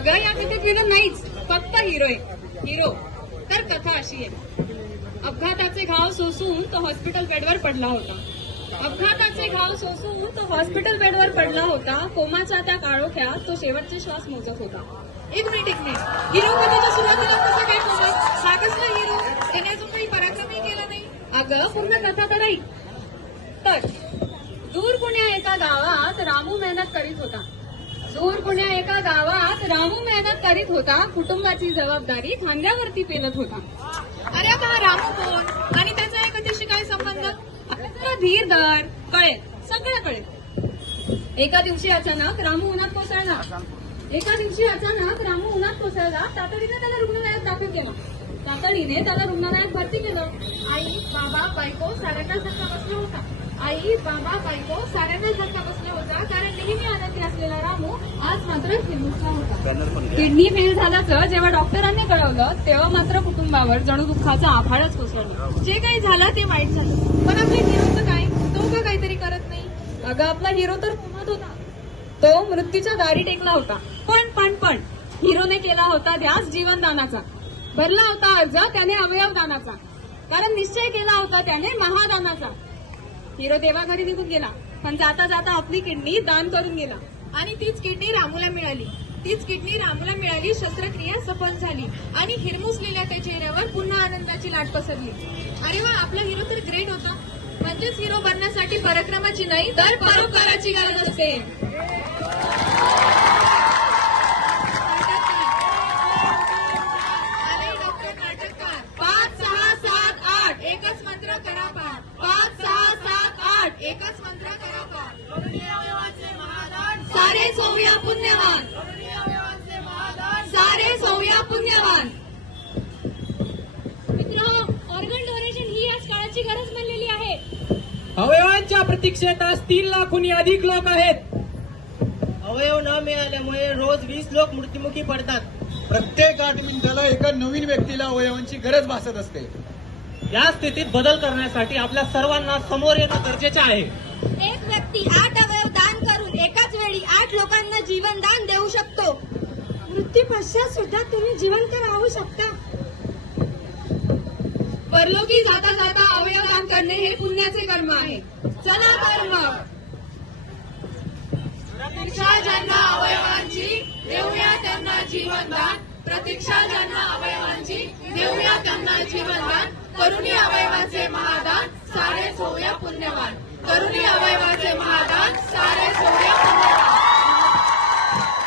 अगं या कथेत विलन नाहीच, फक्त हिरो. तर कथा अशी आहे. अपघाताचे घाव सोसून तो हॉस्पिटल बेडवर पडला होता. कोमाच्या त्या काळोख्यात तो शेवटचे श्वास मोजत होता. एक मिनिट हिरो कथेच्या सुरुवातीला कसं काय कोमल? हा कसला हिरो? त्याने अजून काही पराक्रमही केला नाही. अगं पूर्ण कथा तर ऐक. तर दूर पुण्या एका गावात रामू मेहनत करीत होता. कुटुंबाची जबाबदारी खांद्यावरती पेलत होता. अरे आता हा रामू कोण आणि त्याचा या कथेशी काय संबंध? आपल्याला धीर धर, कळेल, सगळं कळेल. एका दिवशी अचानक रामू उन्हात कोसळला. तातडीने त्याला रुग्णालयात दाखल केलं. तातडीने त्याला रुग्णालयात भरती केलं. आई बाबा बायको साऱ्यांना धक्का बसला होता. कारण नेहमी आनंदी असलेला रामू आज मात्र फिरमुसला होता. किडनी फेल झाल्याचं जेव्हा डॉक्टरांनी कळवलं तेव्हा मात्र कुटुंबावर जणू दुःखाचा आभाळच कोसळला. जे काही झालं ते वाईट झालं, पण आपल्या हिरोचं काय? तो का काहीतरी करत नाही? अगं आपला हिरो तर कोमात होता. तो मृत्यूच्या दारी टेकला होता. पण हिरोने केला होता ध्यास जीवनदानाचा. भरला होता अर्ज त्याने अवयव दानाचा. कारण निश्चय केला होता त्याने महादानाचा. हिरो देवाघरी निघून गेला, पण जाता जाता आपली किडनी दान करून गेला. आणि तीच किडनी रामूला मिळाली. शस्त्रक्रिया सफल झाली आणि हिरमुसलेल्या त्या चेहऱ्यावर पुन्हा आनंदाची लाट पसरली. अरे वा, आपला हिरो तर ग्रेट होता. म्हणजेच हिरो बनण्यासाठी पराक्रमाची नाही तर परोपकाराची गरज असते. डॉक्टर नाटककार 5 6 7 8 एकच मंत्र करा पाठ. 5 6 7 8 एकच मंत्र करा पाठ. सारे सोया पुण्यवान. मित्र, ऑर्गन डोनेशन ही आज काळाची गरज बनलेली आहे. अवयवांच्या प्रतीक्षेत आज 3 लाखांहून अधिक लोक आहेत. अवयव न मिळाल्यामुळे रोज 20 लोक मृत्युमुखी पडतात. प्रत्येक 8 मिनिटाला एका नवीन व्यक्तीला अवयवांची गरज भासत असते. या स्थितीत बदल करण्यासाठी आपल्या सर्वांना समोर येणं गरजेचे आहे. एक व्यक्ती 8 अवयव दान करून एकाच वेळी 8 लोकांना जीवन दान देऊ शकतो. मृत्यू पश्चात सुद्धा तुम्ही जिवंत राहू शकता. परलोकी जाता जाता अवयव दान करणे हे पुण्याचे कर्म आहे. चला तर मग प्रतीक्षा ज्यांना अवयवांची देऊया त्यांना जीवनदान. करुणी अवयवाचे महादान. सारे होऊया पुण्यवान.